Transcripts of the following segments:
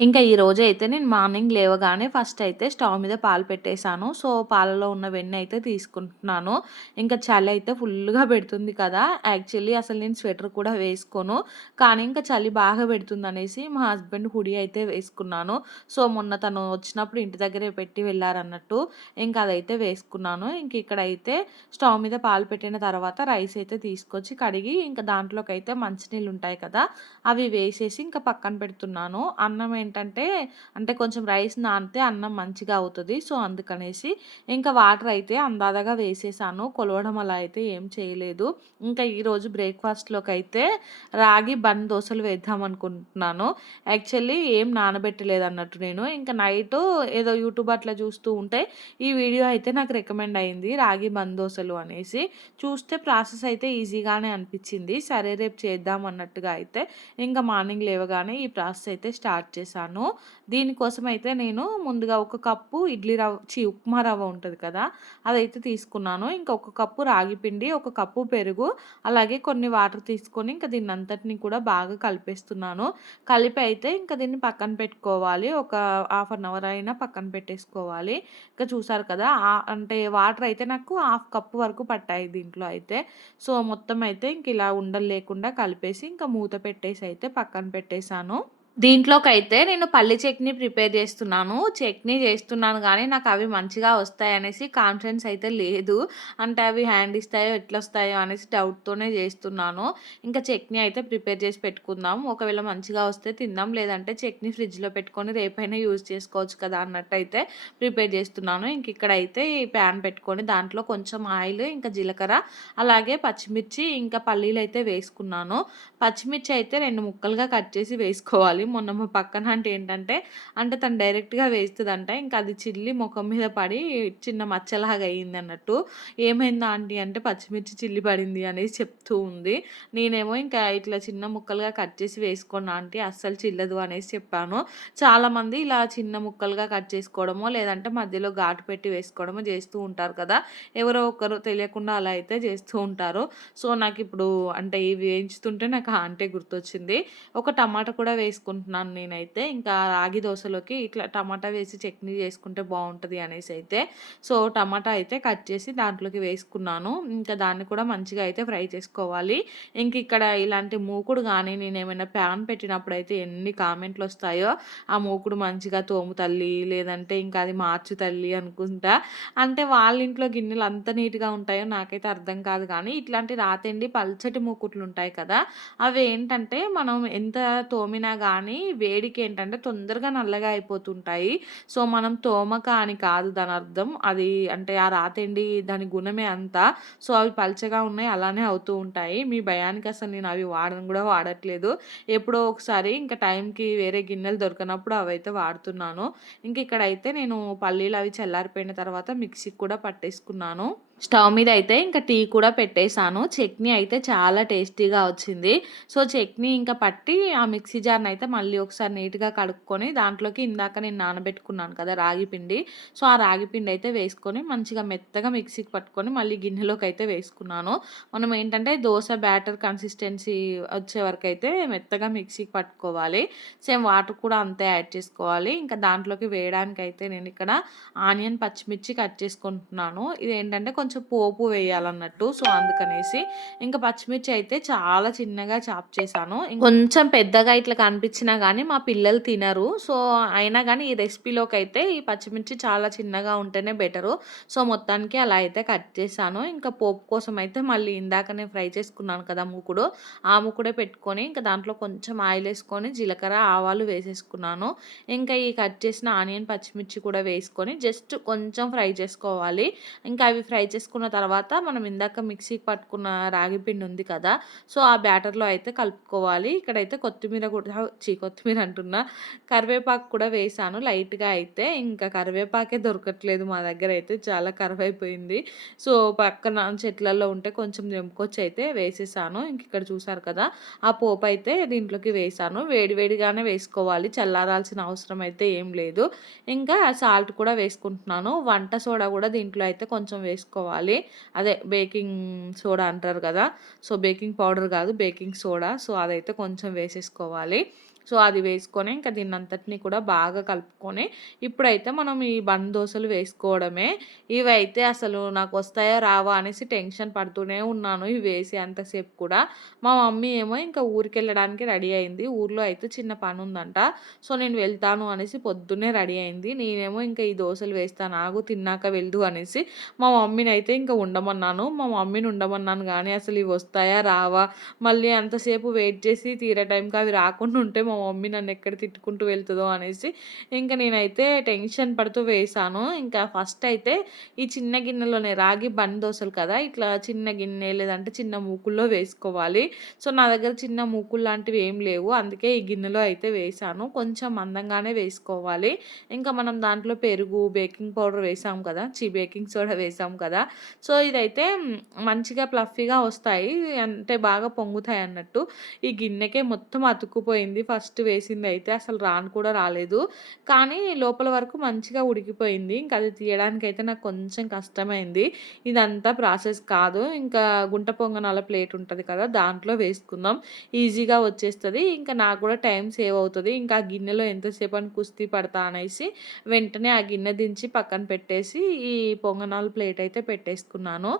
ఇంకా ఈ రోజు అయితే నేను మార్నింగ్ లేవగానే ఫస్ట్ అయితే స్టవ్ మీద పాలు పెట్టేశాను. సో పాలలో ఉన్న వెన్న అయితే తీసుకుంటున్నాను. ఇంకా చలి అయితే ఫుల్గా పెడుతుంది కదా. యాక్చువల్లీ అసలు నేను స్వెటర్ కూడా వేసుకోను. కానీ ఇంకా చలి బాగా పెడుతుంది అనేసి మా హస్బెండ్ హుడీ అయితే వేసుకున్నాను. సో మొన్న తను వచ్చినప్పుడు ఇంటి దగ్గరే పెట్టి వెళ్ళారన్నట్టు ఇంకా అదైతే వేసుకున్నాను. ఇంక ఇక్కడైతే స్టవ్ మీద పాలు పెట్టిన తర్వాత రైస్ అయితే తీసుకొచ్చి కడిగి ఇంకా దాంట్లోకి అయితే మంచినీళ్ళు ఉంటాయి కదా అవి వేసేసి ఇంకా పక్కన పెడుతున్నాను. అన్నం ఏంటంటే అంటే కొంచెం రైస్ నానితే అన్నం మంచిగా అవుతుంది. సో అందుకనేసి ఇంకా వాటర్ అయితే అందాదగా వేసేసాను. కొలవడం అలా అయితే ఏం చేయలేదు. ఇంకా ఈరోజు బ్రేక్ఫాస్ట్లోకి అయితే రాగి బన్ దోశలు వేద్దాం అనుకుంటున్నాను. యాక్చువల్లీ ఏం నానబెట్టలేదు అన్నట్టు నేను. ఇంకా నైట్ ఏదో యూట్యూబ్ అట్లా చూస్తూ ఉంటే ఈ వీడియో అయితే నాకు రికమెండ్ అయింది రాగి బన్ దోశలు అనేసి. చూస్తే ప్రాసెస్ అయితే ఈజీగానే అనిపించింది. సరే రేపు చేద్దాం అన్నట్టుగా అయితే. ఇంకా మార్నింగ్ లేవగానే ఈ ప్రాసెస్ అయితే స్టార్ట్ చేశాను. చేశాను. దీనికోసం అయితే నేను ముందుగా ఒక కప్పు ఇడ్లీ రవ్వ చి ఉప్మా రవ్వ ఉంటుంది కదా అదైతే తీసుకున్నాను. ఇంకా ఒక కప్పు రాగి పిండి ఒక కప్పు పెరుగు అలాగే కొన్ని వాటర్ తీసుకొని ఇంకా దీన్ని అంతటిని కూడా బాగా కలిపేస్తున్నాను. కలిపి అయితే ఇంకా దీన్ని పక్కన పెట్టుకోవాలి. ఒక హాఫ్ అన్ అవర్ అయినా పక్కన పెట్టేసుకోవాలి. ఇంకా చూసారు కదా అంటే వాటర్ అయితే నాకు హాఫ్ కప్పు వరకు పట్టాయి దీంట్లో అయితే. సో మొత్తం అయితే ఇంక ఇలా ఉండలు లేకుండా కలిపేసి ఇంకా మూత పెట్టేసి అయితే పక్కన పెట్టేశాను. దీంట్లోకైతే నేను పల్లి చట్నీ ప్రిపేర్ చేస్తున్నాను. చట్నీ చేస్తున్నాను కానీ నాకు అవి మంచిగా వస్తాయి అనేసి కాన్ఫిడెన్స్ అయితే లేదు. అంటే అవి హ్యాండ్ ఇస్తాయో, ఎట్లొస్తాయో అనేసి డౌట్‌తోనే చేస్తున్నాను. ఇంకా చట్నీ అయితే ప్రిపేర్ చేసి పెట్టుకుందాం. ఒకవేళ మంచిగా వస్తే తిందాం. లేదంటే చట్నీ ఫ్రిడ్జ్‌లో పెట్టుకొని రేపైనా యూజ్ చేసుకోవచ్చు కదా! అన్నట్టు అయితే ప్రిపేర్ చేస్తున్నాను. ఇంక ఇక్కడైతే ఈ ప్యాన్ పెట్టుకొని దాంట్లో కొంచెం ఆయిల్, ఇంకా జీలకర్ర, అలాగే పచ్చిమిర్చి, ఇంకా పల్లీలు అయితే వేసుకున్నాను. పచ్చిమిర్చి అయితే రెండు ముక్కలుగా కట్ చేసి వేసుకోవాలి. మొన్న మా పక్కన అంటే ఏంటంటే అంటే తను డైరెక్ట్‌గా వేస్తుందంట ఇంకా అది చిల్లి ముఖం మీద పడి చిన్న మచ్చలాగా అయింది అన్నట్టు. "ఏమైంది ఆంటీ" అంటే "పచ్చిమిర్చి చిల్లి పడింది" అనేసి చెప్తూ ఉంది. నేనేమో ఇంకా ఇట్లా చిన్న ముక్కలుగా కట్ చేసి వేసుకోండి ఆంటీ అస్సలు చిల్లదు అనేసి చెప్పాను. చాలామంది ఇలా చిన్న ముక్కలుగా కట్ చేసుకోవడమో, లేదంటే మధ్యలో ఘాటు పెట్టి వేసుకోవడమో చేస్తూ ఉంటారు కదా! ఎవరో ఒకరు తెలియకుండా అలా అయితే చేస్తూ ఉంటారు. సో, నాకు ఇప్పుడు అంటే ఇవి వేయించుతుంటే నాకు ఆ గుర్తొచ్చింది. ఒక టమాటా కూడా వేసుకున్నాను అనుకుంటున్నాను నేనైతే. ఇంకా రాగి దోశలోకి ఇట్లా టమాటా వేసి చట్నీ చేసుకుంటే బాగుంటుంది అనేసి అయితే. సో, టమాటా అయితే కట్ చేసి దాంట్లోకి వేసుకున్నాను. ఇంకా దాన్ని కూడా మంచిగా అయితే ఫ్రై చేసుకోవాలి. ఇంక ఇక్కడ ఇలాంటి మూకుడు కానీ నేను ఏమైనా ప్యాన్ పెట్టినప్పుడు అయితే ఎన్ని కామెంట్లు వస్తాయో ఆ మూకుడు మంచిగా తోము తల్లి, లేదంటే ఇంకా అది మార్చు తల్లి అనుకుంటా. అంటే వాళ్ళ ఇంట్లో గిన్నెలు అంత నీట్‌గా ఉంటాయో నాకైతే అర్థం కాదు కానీ, ఇట్లాంటి రాతండి పల్చటి మూకుట్లు ఉంటాయి కదా! అవి ఏంటంటే మనం ఎంత తోమినా కానీ కానీ వేడికి ఏంటంటే తొందరగా నల్లగా అయిపోతుంటాయి. సో మనం తోమక అని కాదు దాని అర్థం అది అంటే ఆ రాతెండి దాని గుణమే అంతా. సో అవి పలచగా ఉన్నాయి అలానే అవుతూ ఉంటాయి. మీ భయానికి అసలు నేను అవి వాడడం కూడా వాడట్లేదు. ఎప్పుడో ఒకసారి ఇంకా టైంకి వేరే గిన్నెలు దొరకనప్పుడు అవైతే వాడుతున్నాను. ఇంక ఇక్కడైతే నేను పల్లీలు అవి చల్లారిపోయిన తర్వాత మిక్సీకి కూడా పట్టేసుకున్నాను. స్టవ్ మీద అయితే ఇంకా టీ కూడా పెట్టేశాను. చట్నీ అయితే చాలా టేస్టీగా వచ్చింది. సో చట్నీ ఇంకా పట్టి ఆ మిక్సీ జార్ని అయితే మళ్ళీ ఒకసారి నీట్గా కడుక్కొని దాంట్లోకి ఇందాక నేను నానబెట్టుకున్నాను కదా రాగి పిండి. సో ఆ రాగి పిండి అయితే వేసుకొని మంచిగా మెత్తగా మిక్సీకి పట్టుకొని మళ్ళీ గిన్నెలోకి అయితే వేసుకున్నాను. మనం ఏంటంటే దోశ బ్యాటర్ కన్సిస్టెన్సీ వచ్చే వరకు అయితే మెత్తగా మిక్సీకి పట్టుకోవాలి. సేమ్ వాటర్ కూడా అంతే యాడ్ చేసుకోవాలి. ఇంకా దాంట్లోకి వేయడానికి అయితే నేను ఇక్కడ ఆనియన్ పచ్చిమిర్చి కట్ చేసుకుంటున్నాను. ఇది ఏంటంటే కొంచెం పోపు వేయాలన్నట్టు. సో అందుకనేసి ఇంకా పచ్చిమిర్చి అయితే చాలా చిన్నగా చాప్ చేశాను. కొంచెం పెద్దగా ఇట్లా కనిపించినా కానీ మా పిల్లలు తినరు. సో అయినా కానీ ఈ రెసిపీలోకి అయితే ఈ పచ్చిమిర్చి చాలా చిన్నగా ఉంటేనే బెటరు. సో మొత్తానికి అలా అయితే కట్ చేశాను. ఇంకా పోపు కోసం అయితే మళ్ళీ ఇందాకనే ఫ్రై చేసుకున్నాను కదా ముకుడు. ఆ ముకుడే పెట్టుకొని ఇంకా దాంట్లో కొంచెం ఆయిల్ వేసుకొని జీలకర్ర ఆవాలు వేసేసుకున్నాను. ఇంకా ఈ కట్ చేసిన ఆనియన్ పచ్చిమిర్చి కూడా వేసుకొని జస్ట్ కొంచెం ఫ్రై చేసుకోవాలి. ఇంకా అవి ఫ్రై చేసుకున్న తర్వాత మనం ఇందాక మిక్సీకి పట్టుకున్న రాగి పిండి ఉంది కదా సో ఆ బ్యాటర్లో అయితే కలుపుకోవాలి. ఇక్కడైతే కొత్తిమీర కూడా చీ కొత్తిమీర అంటున్నా. కరివేపాకు కూడా వేసాను లైట్గా అయితే. ఇంకా కరివేపాకే దొరకట్లేదు మా దగ్గర అయితే చాలా కరువైపోయింది. సో పక్కన చెట్లలో ఉంటే కొంచెం నింపుకొచ్చి అయితే వేసేసాను. ఇంక ఇక్కడ చూసారు కదా ఆ పోపు అయితే దీంట్లోకి వేసాను. వేడివేడిగానే వేసుకోవాలి చల్లారాల్సిన అవసరం అయితే ఏం లేదు. ఇంకా సాల్ట్ కూడా వేసుకుంటున్నాను. వంట సోడా కూడా దీంట్లో అయితే కొంచెం వేసుకోవాలి. అదే బేకింగ్ సోడా అంటారు కదా. సో బేకింగ్ పౌడర్ కాదు బేకింగ్ సోడా. సో అదైతే కొంచెం వేసేసుకోవాలి. సో అది వేసుకొని ఇంకా దీన్నంతటిని కూడా బాగా కలుపుకొని ఇప్పుడైతే మనం ఈ బన్ దోశలు వేసుకోవడమే. ఇవైతే అసలు నాకు వస్తాయా రావా అనేసి టెన్షన్ పడుతూనే ఉన్నాను ఇవి వేసి అంతసేపు కూడా. మా మమ్మీ ఏమో ఇంకా ఊరికి వెళ్ళడానికి రెడీ అయింది. ఊర్లో అయితే చిన్న పని ఉందంట సో నేను వెళ్తాను అనేసి పొద్దున్నే రెడీ అయింది. నేనేమో ఇంకా ఈ దోశలు వేస్తాను ఆగు తిన్నాక వెళ్దు అనేసి మా మమ్మీని అయితే ఇంకా ఉండమన్నాను. మా మమ్మీని ఉండమన్నాను కానీ అసలు ఇవి వస్తాయా రావా? మళ్ళీ అంతసేపు వెయిట్ చేసి తీరే టైంకి అవి రాకుండా ఉంటే మా మా మమ్మీ నన్ను ఎక్కడ తిట్టుకుంటూ వెళ్తుందో అనేసి ఇంకా నేనైతే టెన్షన్ పడుతూ వేసాను ఇంకా ఫస్ట్ అయితే ఈ చిన్న గిన్నెలోనే రాగి బండి దోశలు కదా ఇట్లా చిన్న గిన్నె లేదంటే చిన్న మూకుల్లో వేసుకోవాలి. సో నా దగ్గర చిన్న మూకులు లాంటివి ఏం లేవు. అందుకే ఈ గిన్నెలో అయితే వేసాను కొంచెం మందంగానే వేసుకోవాలి. ఇంకా మనం దాంట్లో పెరుగు బేకింగ్ పౌడర్ వేసాం కదా చీ బేకింగ్ సోడా వేసాం కదా. సో ఇదైతే మంచిగా ప్లఫీగా వస్తాయి. అంటే బాగా పొంగుతాయి అన్నట్టు. ఈ గిన్నెకే మొత్తం అతుక్కుపోయింది ఫస్ట్. ఫస్ట్ వేసింది అయితే అసలు రాను కూడా రాలేదు. కానీ లోపల వరకు మంచిగా ఉడికిపోయింది. ఇంకా అది తీయడానికి అయితే నాకు కొంచెం కష్టమైంది. ఇదంతా ప్రాసెస్ కాదు. ఇంకా గుంట పొంగనాల ప్లేట్ ఉంటుంది కదా దాంట్లో వేసుకుందాం. ఈజీగా వచ్చేస్తుంది. ఇంకా నాకు కూడా టైం సేవ్ అవుతుంది. ఇంకా ఆ గిన్నెలో ఎంతసేపు అని కుస్తీ పడతా అనేసి వెంటనే ఆ గిన్నె దించి పక్కన పెట్టేసి ఈ పొంగనాల ప్లేట్ అయితే పెట్టేసుకున్నాను.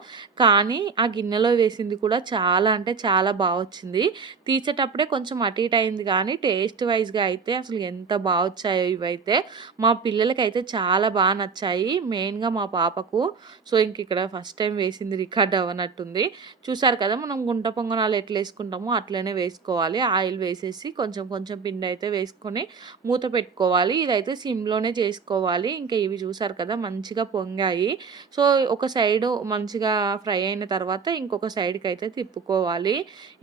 కానీ ఆ గిన్నెలో వేసింది కూడా చాలా అంటే చాలా బాగా వచ్చింది తీసేటప్పుడే కొంచెం అటు ఇటు అయింది కానీ టేస్ట్ వైజ్గా అయితే అసలు ఎంత బాగా వచ్చాయో ఇవైతే మా పిల్లలకి అయితే చాలా బాగా నచ్చాయి. మెయిన్గా మా పాపకు. సో ఇంక ఇక్కడ ఫస్ట్ టైం వేసింది రికార్డ్ అవ్వనట్టుంది. చూసారు కదా మనం గుంట పొంగనాలు ఎట్లా వేసుకుంటామో అట్లనే వేసుకోవాలి. ఆయిల్ వేసేసి కొంచెం కొంచెం పిండి అయితే వేసుకొని మూత పెట్టుకోవాలి. ఇదైతే సిమ్లోనే చేసుకోవాలి. ఇంకా ఇవి చూసారు కదా మంచిగా పొంగాయి. సో ఒక సైడు మంచిగా ఫ్రై అయిన తర్వాత ఇంకొక సైడ్కి అయితే తిప్పుకోవాలి.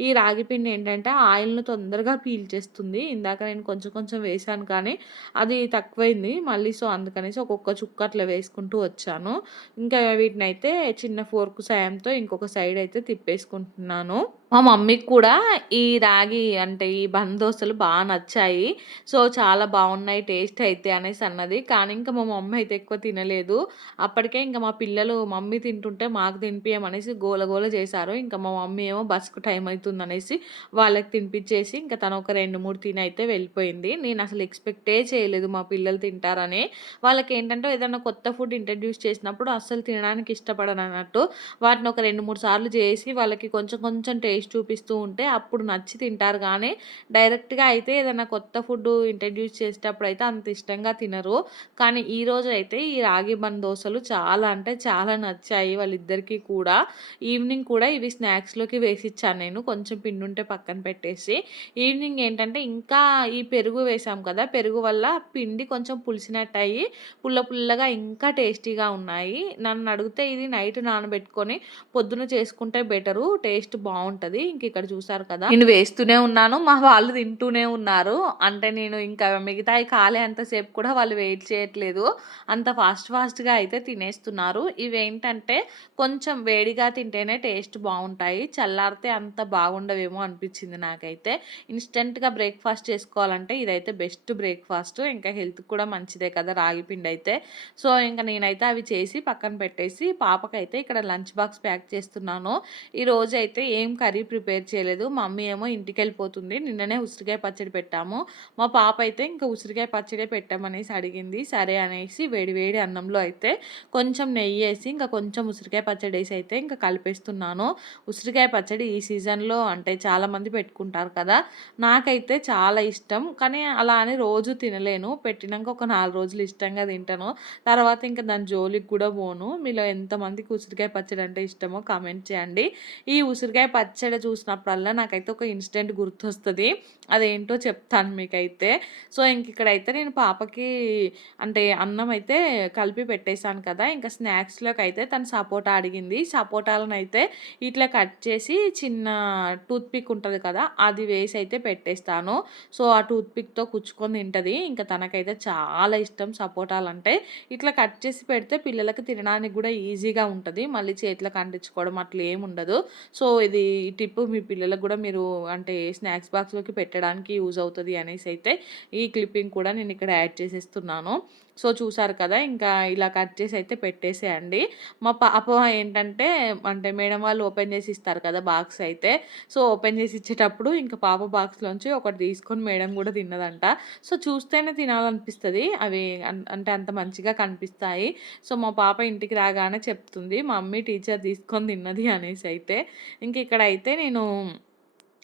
ఈ రాగి పిండి ఏంటంటే ఆయిల్ను తొందరగా పీల్చేస్తుంది. ఇందాక నేను కొంచెం కొంచెం వేసాను కానీ అది తక్కువైంది. మళ్ళీ సో అందుకనేసి ఒక్కొక్క చుక్క అట్లా వేసుకుంటూ వచ్చాను. ఇంకా వీటిని అయితే చిన్న ఫోర్క్ సాయంతో ఇంకొక సైడ్ అయితే తిప్పేసుకుంటున్నాను. మా మమ్మీకి కూడా ఈ రాగి అంటే ఈ బందోసలు బాగా నచ్చాయి. సో చాలా బాగున్నాయి టేస్ట్ అయితే అనేసి అన్నది. కానీ ఇంకా మా మమ్మీ అయితే ఎక్కువ తినలేదు. అప్పటికే ఇంకా మా పిల్లలు మమ్మీ తింటుంటే మాకు తినిపించమనేసి గోల గోల చేశారు. ఇంకా మా మమ్మీ ఏమో బస్కు టైం అవుతుంది అనేసి వాళ్ళకి తినిపించేసి ఇంకా తను ఒక రెండు మూడు తిని అయితే వెళ్ళిపోయింది. నేను అసలు ఎక్స్పెక్టే చేయలేదు మా పిల్లలు తింటారని. వాళ్ళకి ఏంటంటే ఏదైనా కొత్త ఫుడ్ ఇంట్రడ్యూస్ చేసినప్పుడు అస్సలు తినడానికి ఇష్టపడను అన్నట్టు వాటిని ఒక రెండు మూడు సార్లు చేసి వాళ్ళకి కొంచెం కొంచెం టేస్ట్ చూపిస్తూ ఉంటే అప్పుడు నచ్చి తింటారు. కానీ డైరెక్ట్గా అయితే ఏదైనా కొత్త ఫుడ్ ఇంట్రడ్యూస్ చేసేటప్పుడు అయితే అంత ఇష్టంగా తినరు. కానీ ఈరోజు అయితే ఈ రాగి బన్ దోశలు చాలా అంటే చాలా నచ్చాయి వాళ్ళిద్దరికీ కూడా. ఈవినింగ్ కూడా ఇవి స్నాక్స్లోకి వేసి ఇచ్చాను నేను. కొంచెం పిండి ఉంటే పక్కన పెట్టేసి. ఈవినింగ్ ఏంటంటే ఇంకా ఈ పెరుగు వేసాం కదా పెరుగు వల్ల పిండి కొంచెం పులిసినట్టు అయ్యి పుల్ల పుల్లగా ఇంకా టేస్టీగా ఉన్నాయి. నన్ను అడిగితే ఇది నైట్ నానబెట్టుకొని పొద్దున చేసుకుంటే బెటరు టేస్ట్ బాగుంటుంది. ఇంక ఇక్కడ చూసారు కదా. నేను వేస్తూనే ఉన్నాను. మా వాళ్ళు తింటూనే ఉన్నారు. అంటే నేను ఇంకా మిగతా కాలే అంతసేపు కూడా వాళ్ళు వెయిట్ చేయట్లేదు. అంత ఫాస్ట్ ఫాస్ట్గా అయితే తినేస్తున్నారు. ఇవేంటంటే కొంచెం వేడిగా తింటేనే టేస్ట్ బాగుంటాయి. చల్లారితే అంత బాగుండవేమో అనిపించింది నాకైతే. ఇన్స్టెంట్గా బ్రేక్ఫాస్ట్ చేసుకోవాలంటే ఇదైతే బెస్ట్ బ్రేక్ఫాస్ట్ ఇంకా హెల్త్ కూడా మంచిదే కదా రాగి పిండి అయితే. సో ఇంకా నేనైతే అవి చేసి పక్కన పెట్టేసి పాపకైతే ఇక్కడ లంచ్ బాక్స్ ప్యాక్ చేస్తున్నాను. ఈ అయితే ఏం కర్రీ ప్రిపేర్ చేయలేదు. మమ్మీ ఏమో ఇంటికి వెళ్ళిపోతుంది నిన్ననే ఉసిరికాయ పచ్చడి పెట్టాము. మా పాప అయితే ఇంకా ఉసిరికాయ పచ్చడి పెట్టామనేసి అడిగింది. సరే అనేసి వేడివేడి అన్నంలో అయితే కొంచెం నెయ్యి వేసి ఇంకా కొంచెం ఉసిరికాయ పచ్చడి వేసి అయితే ఇంకా కలిపేస్తున్నాను. ఉసిరికాయ పచ్చడి ఈ సీజన్లో అంటే చాలామంది పెట్టుకుంటారు కదా. నాకైతే చాలా ఇష్టం. కానీ అలా అని రోజు తినలేను. పెట్టినాక ఒక నాలుగు రోజులు ఇష్టంగా తింటాను. తర్వాత ఇంకా దాని జోలికి కూడా పోను. మీలో ఎంతమందికి ఉసిరికాయ పచ్చడి అంటే ఇష్టమో కామెంట్ చేయండి. ఈ ఉసిరికాయ పచ్చడి పచ్చడి చూసినప్పుడల్లా నాకైతే ఒక ఇన్సిడెంట్ గుర్తొస్తుంది అదేంటో చెప్తాను మీకైతే. సో, ఇంక ఇక్కడైతే నేను పాపకి అంటే అన్నం అయితే కలిపి పెట్టేసాను కదా! ఇంకా స్నాక్స్లోకి అయితే తను సపోటా అడిగింది. సపోటాలను అయితే ఇట్లా కట్ చేసి చిన్న టూత్పిక్ ఉంటుంది కదా! అది వేసి అయితే పెట్టేస్తాను. సో, ఆ టూత్పిక్తో కుచ్చుకొని తింటుంది ఇంకా తనకైతే చాలా ఇష్టం సపోటాలు అంటే ఇట్లా కట్ చేసి పెడితే పిల్లలకి తినడానికి కూడా ఈజీగా ఉంటుంది మళ్ళీ చేతిలోకి అంటించుకోవడం అట్లా ఏముండదు. సో, ఇది టిప్ మీ పిల్లలకు కూడా మీరు అంటే స్నాక్స్ బాక్స్‌లోకి పెట్టడానికి యూజ్ అవుతుంది అనేసి అయితే ఈ క్లిప్పింగ్ కూడా నేను ఇక్కడ యాడ్ చేసేస్తున్నాను. సో, చూసారు కదా! ఇంకా ఇలా కట్ చేసి అయితే పెట్టేసేయండి. మా పాప ఏంటంటే అంటే మేడం వాళ్ళు ఓపెన్ చేసి ఇస్తారు కదా! బాక్స్ అయితే. సో, ఓపెన్ చేసి ఇచ్చేటప్పుడు ఇంకా పాప బాక్స్‌లోంచి ఒకటి తీసుకొని మేడం కూడా తిన్నదంట. సో, చూస్తేనే తినాలనిపిస్తుంది అవి అంటే అంత మంచిగా కనిపిస్తాయి. సో, మా పాప ఇంటికి రాగానే చెప్తుంది. మమ్మీ టీచర్ తీసుకొని తిన్నది అనేసి అయితే. ఇంక అయితే నేను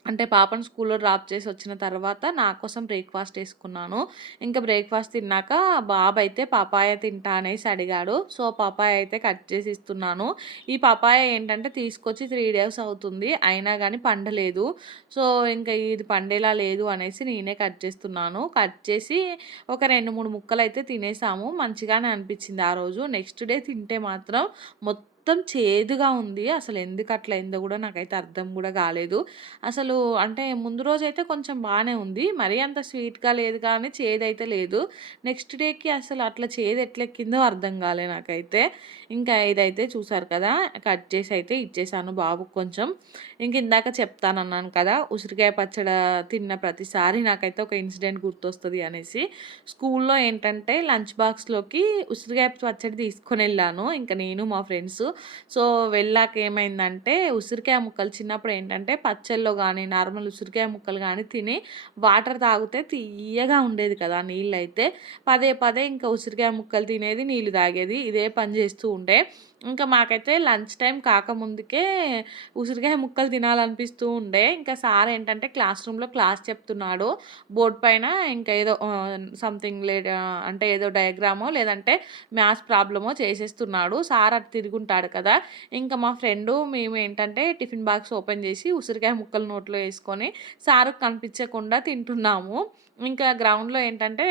అంటే పాపను స్కూల్‌లో డ్రాప్ చేసి వచ్చిన తర్వాత నా కోసం బ్రేక్‌ఫాస్ట్ వేసుకున్నాను ఇంకా బ్రేక్‌ఫాస్ట్ తిన్నాక బాబు అయితే పాపాయ తింటా అనేసి అడిగాడు. సో, పాపాయ అయితే కట్ చేసి ఇస్తున్నాను. ఈ పాపాయ ఏంటంటే తీసుకొచ్చి త్రీ డేస్ అవుతుంది. అయినా కానీ పండలేదు. సో, ఇంకా ఇది పండేలా లేదు అనేసి నేనే కట్ చేస్తున్నాను. కట్ చేసి ఒక రెండు మూడు ముక్కలు అయితే తినేసాము. మంచిగానే అనిపించింది ఆ రోజు. నెక్స్ట్ డే తింటే మాత్రం మొత్తం మొత్తం చేదుగా ఉంది. అసలు ఎందుకు అట్లా అయిందో కూడా నాకైతే అర్థం కూడా కాలేదు. అసలు అంటే ముందు రోజైతే కొంచెం బాగానే ఉంది. మరీ అంత స్వీట్‌గా లేదు కానీ చేదైతే లేదు. నెక్స్ట్ డేకి అసలు అట్లా చేదు ఎట్లెక్కిందో అర్థం కాలే నాకైతే. ఇంకా ఇదైతే చూసారు కదా! కట్ చేసి అయితే ఇచ్చేసాను బాబుకు కొంచెం. ఇంక ఇందాక చెప్తానన్నాను కదా! ఉసిరికాయ పచ్చడి తిన్న ప్రతిసారి నాకైతే ఒక ఇన్సిడెంట్ గుర్తొస్తుంది అనేసి. స్కూల్‌లో ఏంటంటే లంచ్ బాక్స్‌లోకి ఉసిరికాయ పచ్చడి తీసుకొని వెళ్ళాను ఇంక నేను మా ఫ్రెండ్స్. సో, వెళ్ళాక ఏమైందంటే ఉసిరికాయ ముక్కలు చిన్నప్పుడు ఏంటంటే పచ్చళ్ళలో కానీ నార్మల్ ఉసిరికాయ ముక్కలు కానీ తిని వాటర్ తాగితే తియ్యగా ఉండేది కదా! నీళ్ళైతే. పదే పదే ఇంకా ఉసిరికాయ ముక్కలు తినేది, నీళ్ళు తాగేది. ఇదే పని చేస్తూ ఉండే. ఇంకా మాకైతే లంచ్ టైం కాకముందుకే ఉసిరికాయ ముక్కలు తినాలనిపిస్తూ ఉండే. ఇంకా సార్ ఏంటంటే క్లాస్ రూమ్‌లో క్లాస్ చెప్తున్నాడు. బోర్డ్ పైన ఇంకా ఏదో సంథింగ్ లే అంటే ఏదో డయాగ్రామో లేదంటే మ్యాథ్స్ ప్రాబ్లమో చేసేస్తున్నాడు. సార్ అటు తిరుగుంటాడు కదా! ఇంకా మా ఫ్రెండు మేము ఏంటంటే టిఫిన్ బాక్స్ ఓపెన్ చేసి ఉసిరికాయ ముక్కలు నోట్లో వేసుకొని సార్‌కి కనిపించకుండా తింటున్నాము. ఇంకా గ్రౌండ్‌లో ఏంటంటే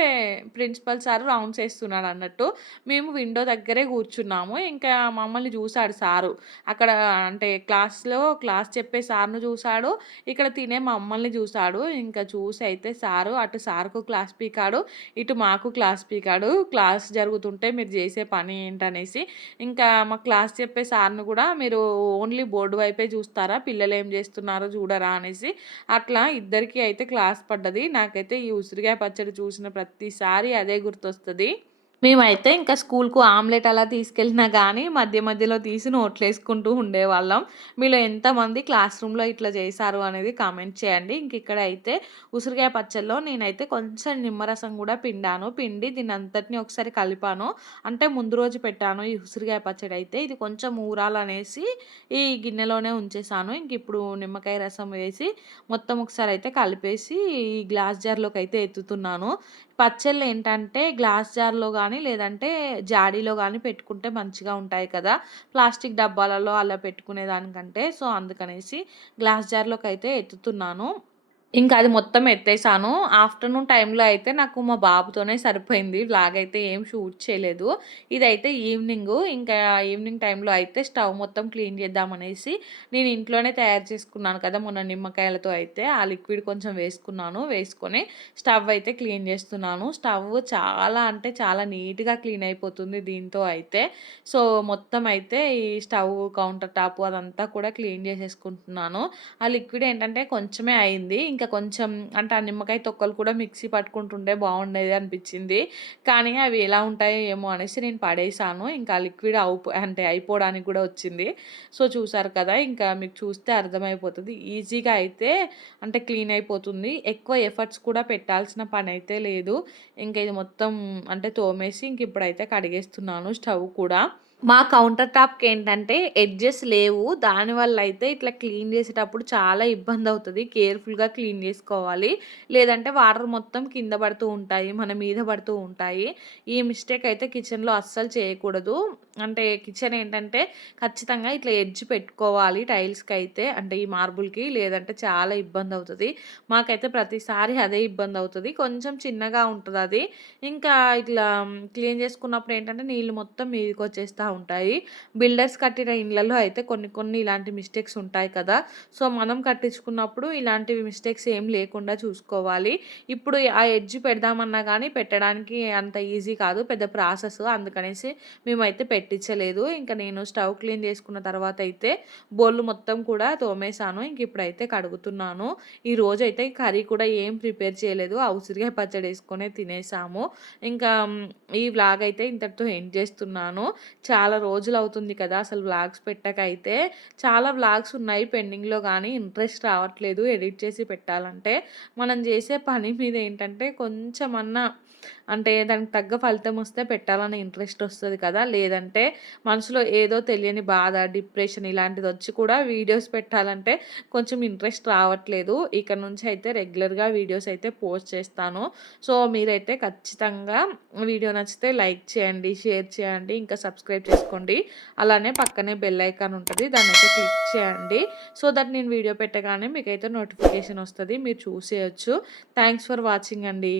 ప్రిన్సిపల్ సార్ రౌండ్స్ వేస్తున్నాడు అన్నట్టు మేము విండో దగ్గరే కూర్చున్నాము. ఇంకా మమ్మల్ని చూసాడు సారు. అక్కడ అంటే క్లాస్‌లో క్లాస్ చెప్పే సార్‌ను చూశాడు ఇక్కడ తినే మమ్మల్ని చూసాడు. ఇంకా చూసి అయితే సారు అటు సార్‌కు క్లాస్ పీకాడు. ఇటు మాకు క్లాస్ పీకాడు. క్లాస్ జరుగుతుంటే మీరు చేసే పని ఏంటనేసి. ఇంకా మా క్లాస్ చెప్పే సార్‌ని కూడా మీరు ఓన్లీ బోర్డు వైపే చూస్తారా? పిల్లలు ఏం చేస్తున్నారో చూడరా? అనేసి అట్లా ఇద్దరికీ అయితే క్లాస్ పడ్డది. నాకైతే ఈ ఉసిరికాయ పచ్చడి చూసిన ప్రతిసారి అదే గుర్తొస్తుంది. మేమైతే ఇంకా స్కూల్‌కు ఆమ్లెట్ అలా తీసుకెళ్ళినా కానీ మధ్య మధ్యలో తీసి నోట్లేసుకుంటూ ఉండేవాళ్ళం. మీలో ఎంతమంది క్లాస్ రూమ్‌లో ఇట్లా చేశారు అనేది కామెంట్ చేయండి. ఇంక అయితే ఉసిరికాయ పచ్చల్లో నేనైతే కొంచెం నిమ్మరసం కూడా పిండాను. పిండి దీన్నంతటిని ఒకసారి కలిపాను. అంటే ముందు రోజు పెట్టాను ఈ ఉసిరికాయ పచ్చడి అయితే ఇది కొంచెం ఊరాలనేసి ఈ గిన్నెలోనే ఉంచేసాను. ఇంక ఇప్పుడు నిమ్మకాయ రసం వేసి మొత్తం ఒకసారి అయితే కలిపేసి ఈ గ్లాస్ జార్లోకి అయితే ఎత్తుతున్నాను. పచ్చళ్ళు ఏంటంటే గ్లాస్ జార్‌లో కానీ లేదంటే జాడీలో కానీ పెట్టుకుంటే మంచిగా ఉంటాయి కదా! ప్లాస్టిక్ డబ్బాలలో అలా పెట్టుకునే దానికంటే. సో, అందుకనేసి గ్లాస్ జార్లోకి అయితే ఎత్తుతున్నాను. ఇంకా అది మొత్తం ఎత్తేసాను. ఆఫ్టర్‌నూన్ టైంలో అయితే నాకు మా బాబుతోనే సరిపోయింది. వ్లాగ్ అయితే ఏం షూట్ చేయలేదు. ఇదైతే ఈవినింగ్ ఇంకా ఈవినింగ్ టైంలో అయితే స్టవ్ మొత్తం క్లీన్ చేద్దామనేసి నేను ఇంట్లోనే తయారు చేసుకున్నాను కదా! మొన్న నిమ్మకాయలతో అయితే ఆ లిక్విడ్ కొంచెం వేసుకున్నాను. వేసుకొని స్టవ్ అయితే క్లీన్ చేస్తున్నాను. స్టవ్ చాలా అంటే చాలా నీట్‌గా క్లీన్ అయిపోతుంది దీంతో అయితే. సో, మొత్తం అయితే ఈ స్టవ్, కౌంటర్ టాప్ అదంతా కూడా క్లీన్ చేసేసుకుంటున్నాను. ఆ లిక్విడ్ ఏంటంటే కొంచెమే అయింది. ఇంకా కొంచెం అంటే ఆ నిమ్మకాయ తొక్కలు కూడా మిక్సీ పట్టుకుంటుంటే బాగుండేది అనిపించింది. కానీ అవి ఎలా ఉంటాయో ఏమో అనేసి నేను పడేసాను. ఇంకా లిక్విడ్ అవుపో అంటే అయిపోవడానికి కూడా వచ్చింది. సో, చూసారు కదా! ఇంకా మీకు చూస్తే అర్థమైపోతుంది ఈజీగా అయితే అంటే క్లీన్ అయిపోతుంది. ఎక్కువ ఎఫర్ట్స్ కూడా పెట్టాల్సిన పని అయితే లేదు. ఇంకా ఇది మొత్తం అంటే తోమేసి ఇంక ఇప్పుడైతే కడిగేస్తున్నాను స్టవ్ కూడా. మా కౌంటర్ టాప్‌కి ఏంటంటే ఎడ్జెస్ లేవు. దానివల్ల అయితే ఇట్లా క్లీన్ చేసేటప్పుడు చాలా ఇబ్బంది అవుతుంది కేర్‌ఫుల్‌గా క్లీన్ చేసుకోవాలి. లేదంటే వాటర్ మొత్తం కింద పడుతూ ఉంటాయి. మన మీద పడుతూ ఉంటాయి. ఈ మిస్టేక్ అయితే కిచెన్‌లో అస్సలు చేయకూడదు. అంటే కిచెన్ ఏంటంటే ఖచ్చితంగా ఇట్లా ఎడ్జ్ పెట్టుకోవాలి టైల్స్కి అయితే అంటే ఈ మార్బుల్‌కి లేదంటే చాలా ఇబ్బంది అవుతుంది మాకైతే ప్రతిసారి అదే ఇబ్బంది అవుతుంది కొంచెం చిన్నగా ఉంటుంది అది ఇంకా ఇట్లా క్లీన్ చేసుకున్నప్పుడు ఏంటంటే నీళ్ళు మొత్తం మీదకి వచ్చేస్తా మీదకొచ్చేస్తా ఉంటాయి. బిల్డర్స్ కట్టిన ఇళ్ళలో అయితే కొన్ని కొన్ని ఇలాంటి మిస్టేక్స్ ఉంటాయి కదా! సో, మనం కట్టించుకున్నప్పుడు ఇలాంటివి మిస్టేక్స్ ఏం లేకుండా చూసుకోవాలి. ఇప్పుడు ఆ ఎడ్జ్ పెడదామన్నా కానీ పెట్టడానికి అంత ఈజీ కాదు. పెద్ద ప్రాసెస్. అందుకనేసి మేమైతే పెట్టించలేదు. ఇంకా నేను స్టవ్ క్లీన్ చేసుకున్న తర్వాత అయితే బోళ్ళు మొత్తం కూడా తోమేశాను. ఇంక ఇప్పుడైతే కడుగుతున్నాను. ఈ రోజైతే కర్రీ కూడా ఏం ప్రిపేర్ చేయలేదు. ఆ ఉసిరికాయ పచ్చడి వేసుకొని తినేసాము. ఇంకా ఈ వ్లాగ్ అయితే ఇంతటితో ఎండ్ చేస్తున్నాను. చాలా రోజులు అవుతుంది కదా! అసలు వ్లాగ్స్ పెట్టకైతే. చాలా వ్లాగ్స్ ఉన్నాయి పెండింగ్‌లో కానీ ఇంట్రెస్ట్ రావట్లేదు ఎడిట్ చేసి పెట్టాలంటే. మనం చేసే పని మీద ఏంటంటే కొంచెమన్నా అంటే దానికి తగ్గ ఫలితం వస్తే పెట్టాలనే ఇంట్రెస్ట్ వస్తుంది కదా! లేదంటే మనసులో ఏదో తెలియని బాధ, డిప్రెషన్ ఇలాంటిది వచ్చి కూడా వీడియోస్ పెట్టాలంటే కొంచెం ఇంట్రెస్ట్ రావట్లేదు. ఇక నుంచి అయితే రెగ్యులర్‌గా వీడియోస్ అయితే పోస్ట్ చేస్తాను. సో, మీరైతే ఖచ్చితంగా వీడియో నచ్చితే లైక్ చేయండి, షేర్ చేయండి, ఇంకా సబ్స్క్రైబ్ చేసుకోండి. అలానే పక్కనే బెల్ ఐకాన్ దాని అయితే క్లిక్ చేయండి. సో దట్ నేను వీడియో పెట్టగానే మీకైతే నోటిఫికేషన్ వస్తుంది మీరు చూసేయచ్చు థ్యాంక్స్ ఫర్ వాచింగ్ అండి.